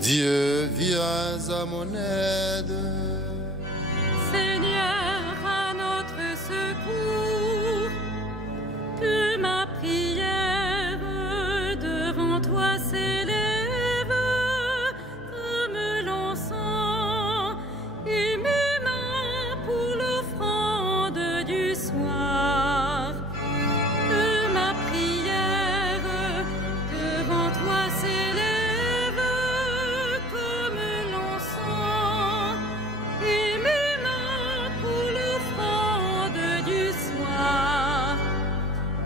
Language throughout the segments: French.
Dieu, viens à mon aide. Seigneur, à notre secours, que ma prière devant toi s'élève comme l'encens et mes mains pour l'offrande du soir. Que ma prière devant toi s'élève comme l'encens et mes mains pour l'offrande du soir.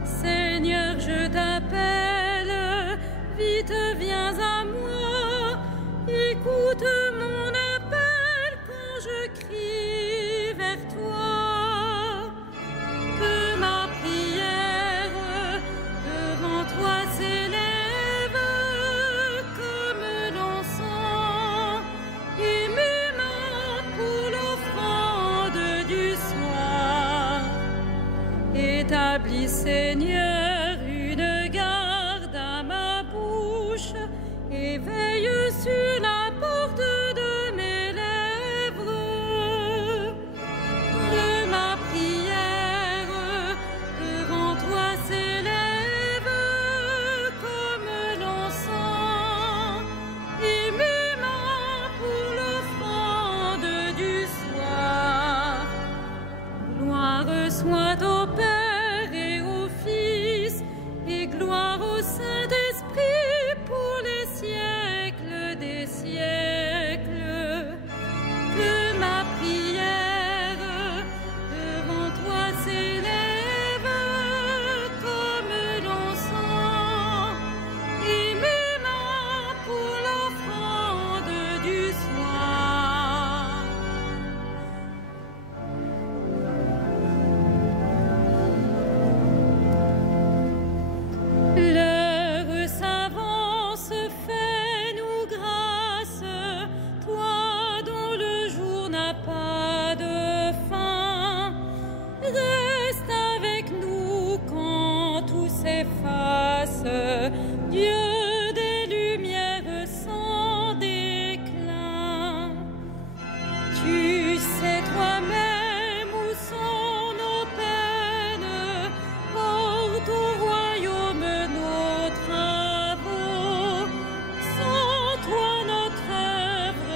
Seigneur, je t'appelle, vite viens à moi, écoute mon appel quand je crie vers toi. Que ma prière devant toi s'élève comme l'encens et mes mains pour l'offrande du soir. Établis, Seigneur, une garde à ma bouche et veille sur la porte de mes lèvres. Que ma prière devant toi s'élève comme l'encens et mes mains pour l'offrande du soir. Gloire soit au Père et au Fils et gloire au Saint-Esprit pour les siècles des siècles. Que ma prière devant toi s'élève comme l'encens et mes mains pour l'offrande du soir. L'heure s'avance, fais-nous grâce, toi dont le jour n'a pas de fin. Reste avec nous quand tout s'efface, Dieu des lumières sans déclin. Tu sais toi-même où sont nos peines, porte au royaume nos travaux. Sans toi notre œuvre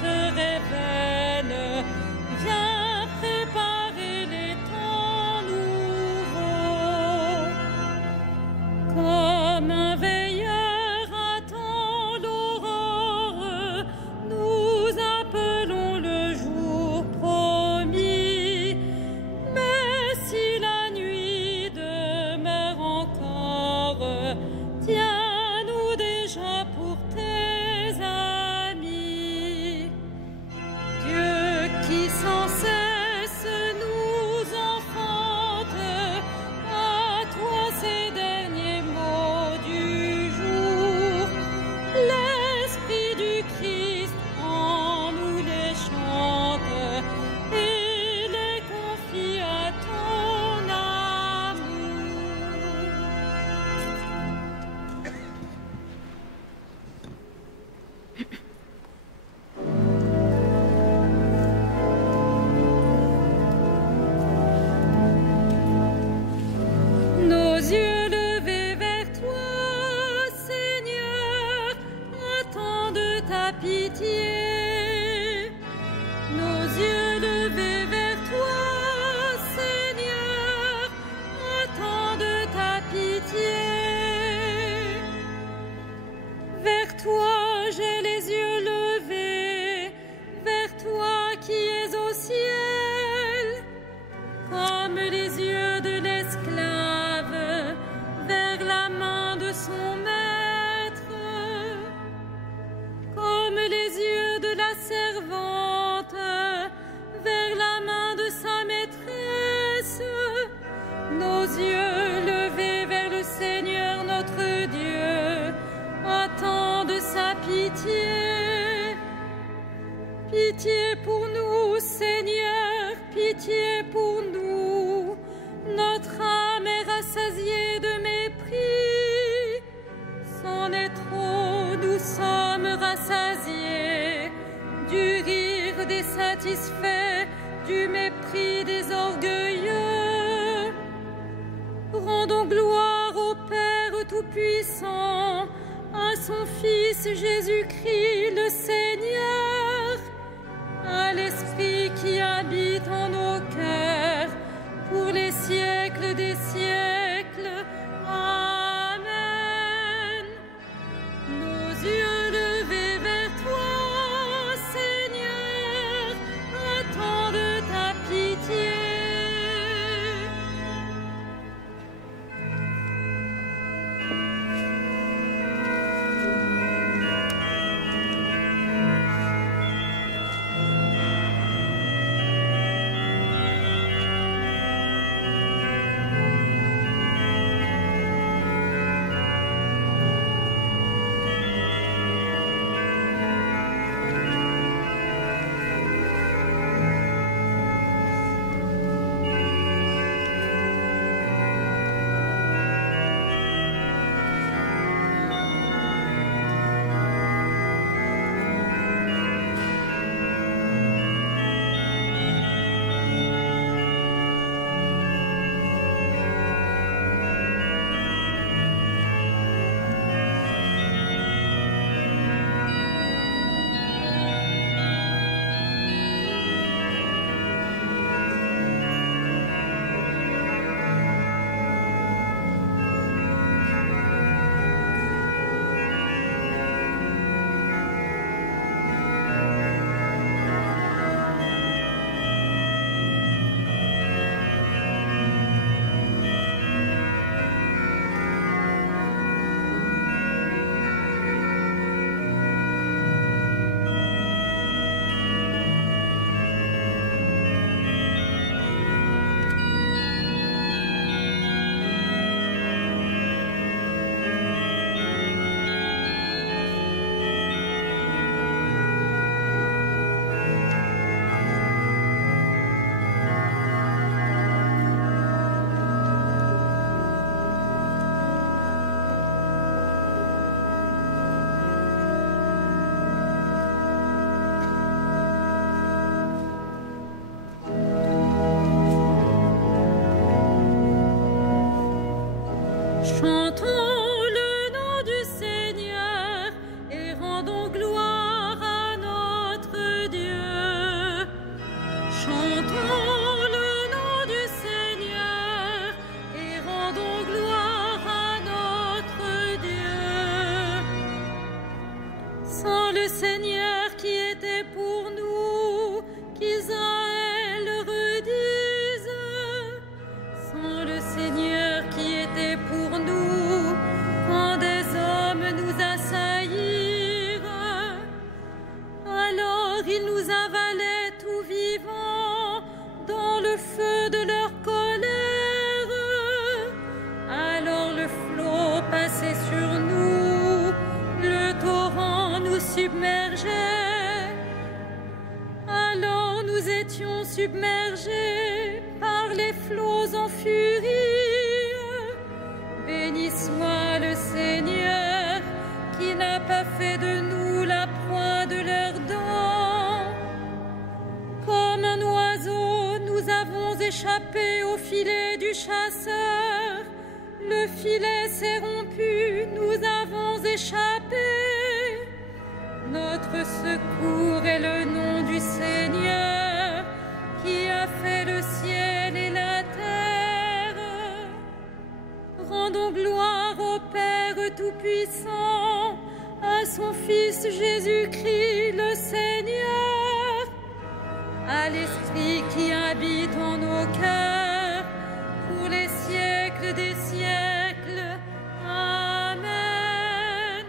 serait vaine. Viens préparer les temps nouveaux. Comme un veilleur attend l'aurore, nous appelons le jour promis. Mais si la nuit demeure encore, tiens-nous déjà pour tes amis. Dieu qui sans cesse nous enfante, à toi ces derniers mots du jour. L'Esprit du Christ en nous les chante et les confie à ton amour. Nos yeux levés vers toi, Seigneur, attendent ta pitié. Nos yeux levés vers toi, Seigneur, attendent ta pitié. Vers toi j'ai les yeux levés, vers toi qui es au ciel, comme les yeux de l'esclave vers la main de son maître, comme les yeux de la servante vers la main de sa maîtresse. Nos yeux levés vers le Seigneur notre Dieu attendent sa pitié. Pitié pour nous, Seigneur, pitié pour nous. Notre âme est rassasiée de mépris. C'en est trop, nous sommes rassasiés, du rire des satisfaits, du mépris des orgueilleux. Rendons gloire au Père Tout-Puissant, à son Fils Jésus-Christ le Seigneur, à l'Esprit qui habite en nos cœurs, pour les siècles des siècles. Amen. Nos yeux levés vers toi, Seigneur, attendent ta pitié. Chantons le nom du Seigneur et rendons gloire à notre Dieu. Chantons le nom du Seigneur et rendons gloire à notre Dieu. Sans le Seigneur qui était pour nous, qu'Israël le redise. Sans le Seigneur qui était pour nous, quand des hommes nous assaillirent, alors ils nous avalaient tout vivants dans le feu de leur colère. Alors le flot passait sur nous, le torrent nous submergeait. Alors nous étions submergés par les flots en furie. Béni soit le Seigneur qui n'a pas fait de nous la proie de leurs dents. Comme un oiseau, nous avons échappé au filet du chasseur. Le filet s'est rompu, nous avons échappé. Notre secours est le nom du Seigneur qui a fait le ciel et la terre. Rendons gloire au Père Tout-Puissant, à son Fils Jésus-Christ le Seigneur, à l'Esprit qui habite en nos cœurs, pour les siècles des siècles. Amen.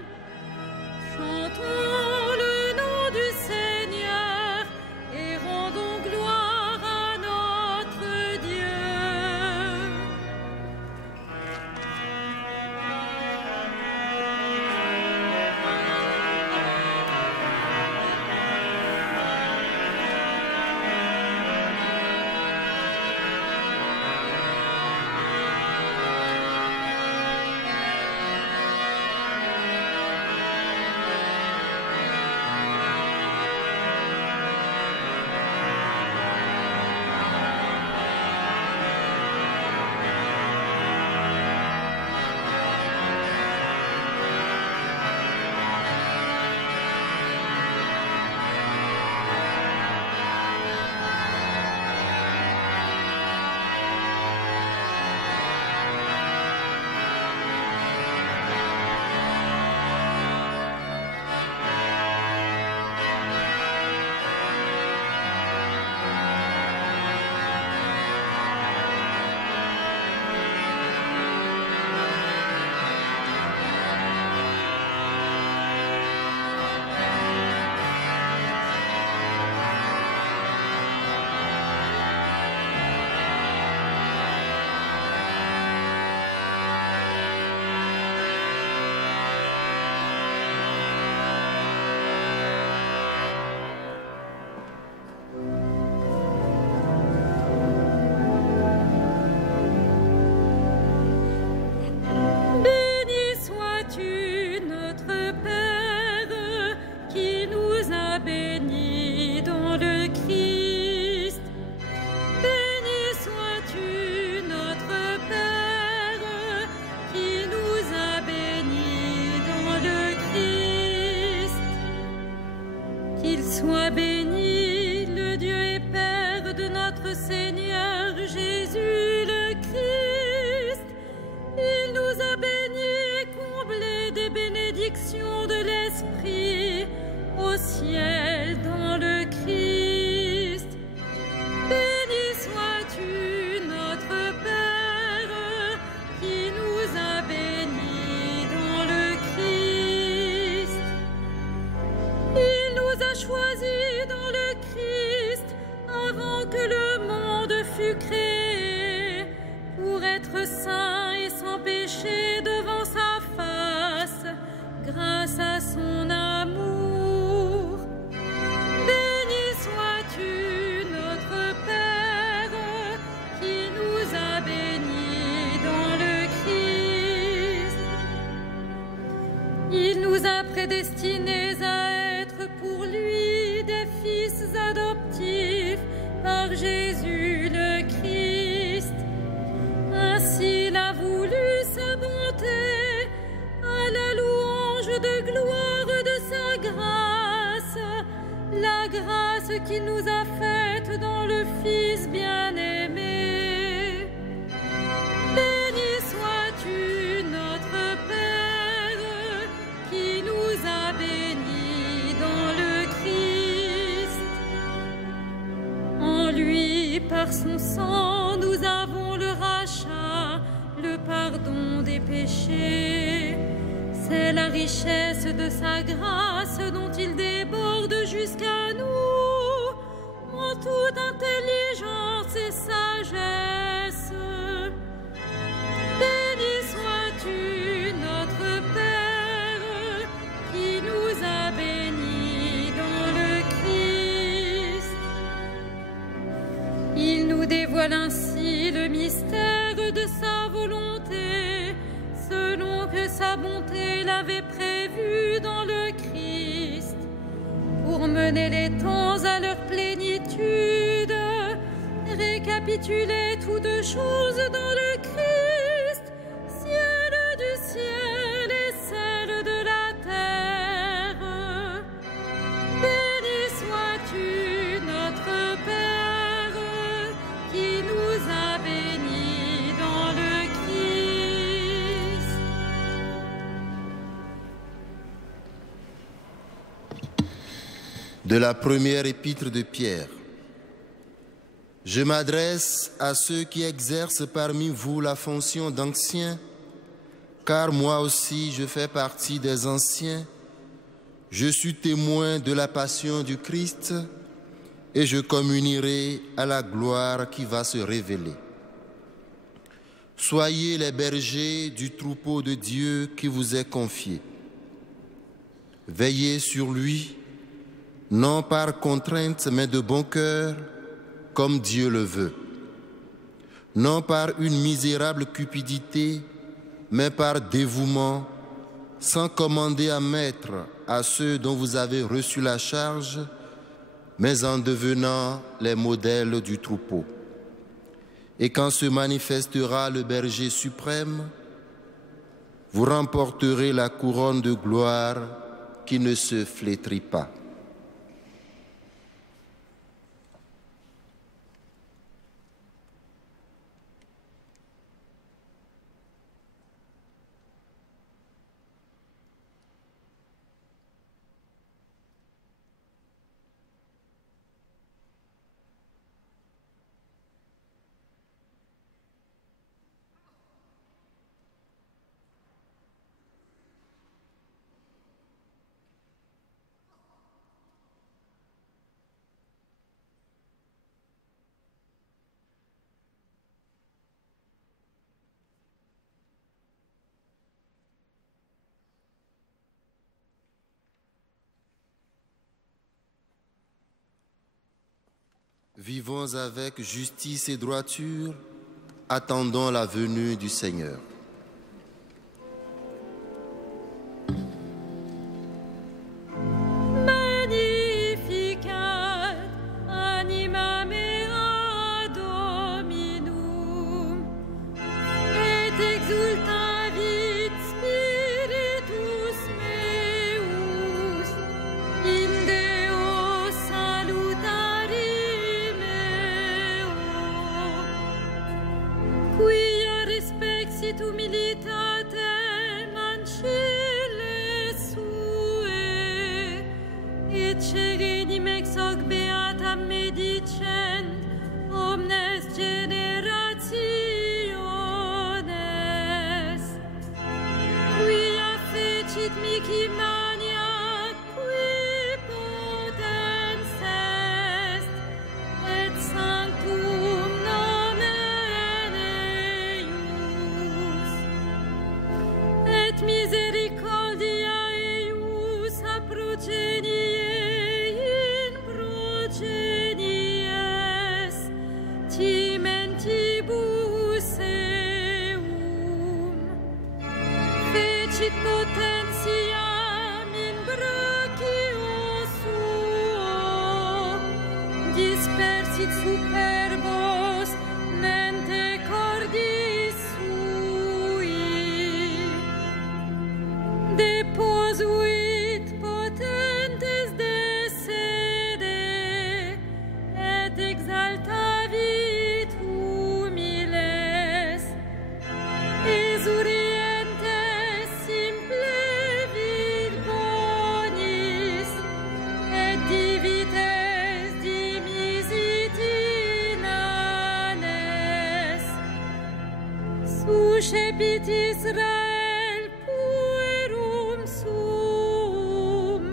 Chantons le nom du Seigneur et rendons gloire à notre Dieu. Sois béni, le Dieu et Père de notre Seigneur Jésus le Christ. Il nous a bénis et comblés des bénédictions de l'Esprit au ciel dans le Christ. Béni sois-tu, notre Père, qui nous a bénis dans le Christ. Il nous a choisis dans le Christ avant que le monde fût créé, pour être saints et sans péché devant sa face, grâce à son amour. Béni sois-tu, notre Père, qui nous a bénis dans le Christ. Il nous a prédestinés à être pour lui des fils adoptifs par Jésus le Christ. Ainsi il a voulu sa bonté, à la louange de gloire de sa grâce, la grâce qu'il nous a faite dans le Fils bien-aimé. Béni sois-tu, notre Père, qui nous a bénis dans le Christ. En lui, par son sang, nous avons le rachat, le pardon des péchés. C'est la richesse de sa grâce dont il déborde jusqu'à nous, en toute intelligence et sagesse. Béni sois-tu, notre Père, qui nous a bénis dans le Christ. Il nous dévoile ainsi le mystère de sa volonté, selon que sa bonté l'avait prévu dans le Christ, pour mener les temps à leur plénitude, récapituler toutes choses dans le Christ, ciel du ciel et celle de la terre. Béni sois-tu, notre Père, qui nous a bénis dans le Christ. De la première épître de Pierre. Je m'adresse à ceux qui exercent parmi vous la fonction d'anciens, car moi aussi je fais partie des anciens. Je suis témoin de la passion du Christ et je communierai à la gloire qui va se révéler. Soyez les bergers du troupeau de Dieu qui vous est confié. Veillez sur lui, non par contrainte, mais de bon cœur, comme Dieu le veut. Non par une misérable cupidité, mais par dévouement, sans commander à maître à ceux dont vous avez reçu la charge, mais en devenant les modèles du troupeau. Et quand se manifestera le berger suprême, vous remporterez la couronne de gloire qui ne se flétrit pas. Vivons avec justice et droiture, attendons la venue du Seigneur. Magnificat, anima mea Dominum, et exultavit spiritus meus, in Deo sit superbos mente cordis sui, deposuit potentes de sede, et exaltavit humiles, esurientes simple vil bonis, et divites dimisit inanes, suscepit Israel puerum sum,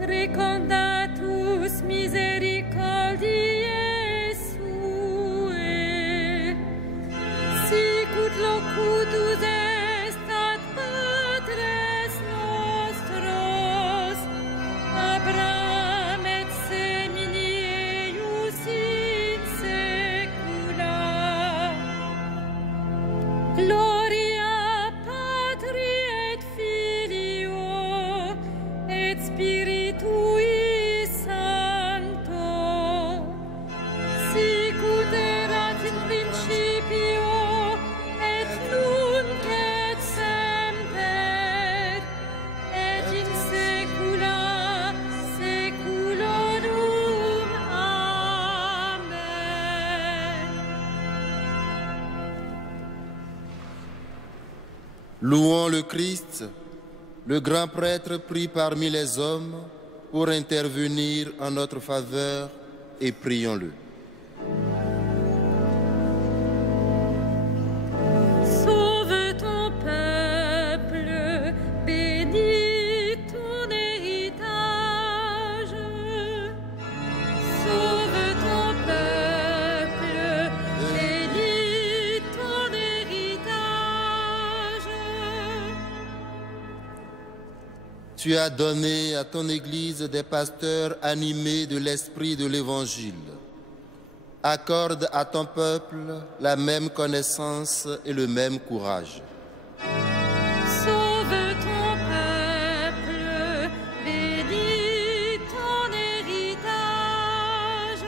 recordatus misericordiae suae, sicut locutus est ad patres nostros, Abraham et semini eius in saecula. Gloria Patri et Filio et Spiritui Sancto, sicut erat in principio et nunc et semper et in saecula saeculorum. Amen. Louons le Christ, le grand prêtre pris parmi les hommes pour intervenir en notre faveur, et prions-le. Sauve ton peuple, bénis ton héritage. Sauve ton peuple, bénis ton héritage. Tu as donné à ton Église des pasteurs animés de l'esprit de l'Évangile. Accorde à ton peuple la même connaissance et le même courage. Sauve ton peuple, bénis ton héritage.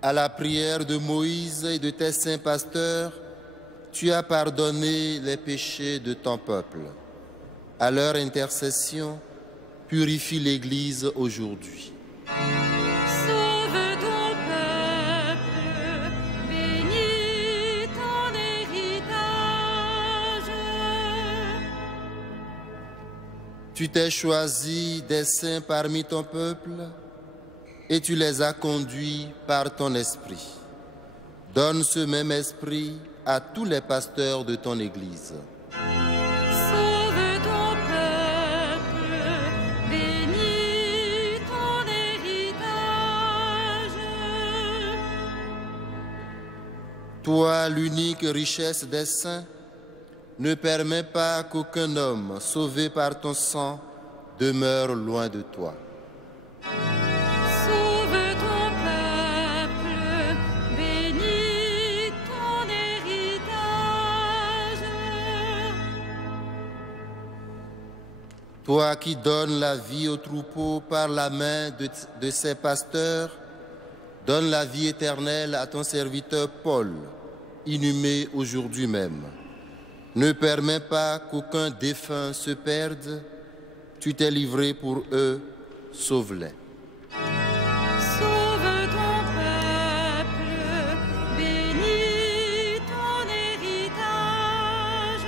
À la prière de Moïse et de tes saints pasteurs, tu as pardonné les péchés de ton peuple. À leur intercession, purifie l'Église aujourd'hui. Sauve ton peuple, bénis ton héritage. Tu t'es choisi des saints parmi ton peuple et tu les as conduits par ton esprit. Donne ce même esprit à tous les pasteurs de ton Église. Sauve ton peuple, bénis ton héritage. Toi, l'unique richesse des saints, ne permets pas qu'aucun homme sauvé par ton sang demeure loin de toi. Sauve ton peuple, bénis ton héritage. Toi qui donnes la vie au troupeau par la main de ses pasteurs, donne la vie éternelle à ton serviteur Paul, inhumé aujourd'hui même. Ne permets pas qu'aucun défunt se perde. Tu t'es livré pour eux, sauve-les. Sauve ton peuple, bénis ton héritage.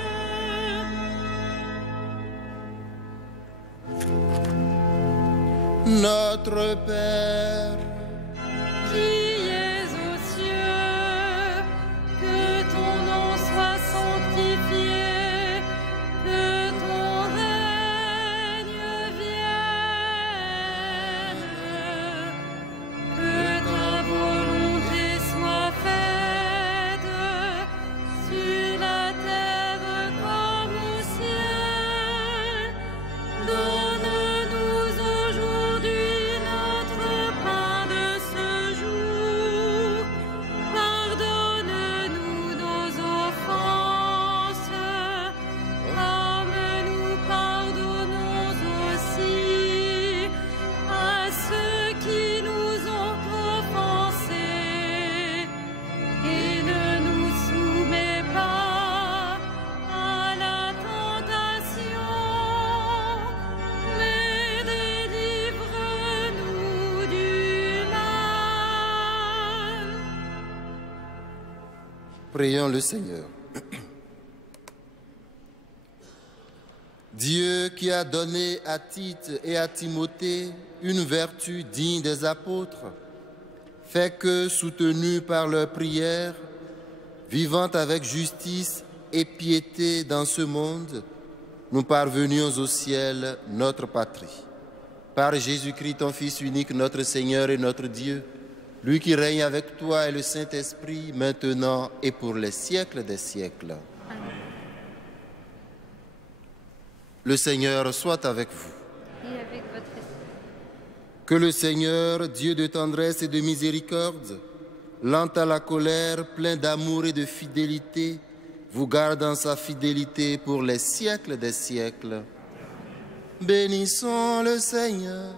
Notre Père, Qui es aux cieux, que ton nom soit sanctifié, que ton règne vienne, que ta volonté soit faite sur la terre comme au ciel. Donne-nous aujourd'hui notre pain de Prions le Seigneur. Dieu qui a donné à Tite et à Timothée une vertu digne des apôtres, fait que, soutenus par leurs prières, vivant avec justice et piété dans ce monde, nous parvenions au ciel, notre patrie. Par Jésus-Christ, ton Fils unique, notre Seigneur et notre Dieu, lui qui règne avec toi et le Saint-Esprit, maintenant et pour les siècles des siècles. Amen. Le Seigneur soit avec vous. Et avec votre esprit. Que le Seigneur, Dieu de tendresse et de miséricorde, lent à la colère, plein d'amour et de fidélité, vous garde en sa fidélité pour les siècles des siècles. Bénissons le Seigneur.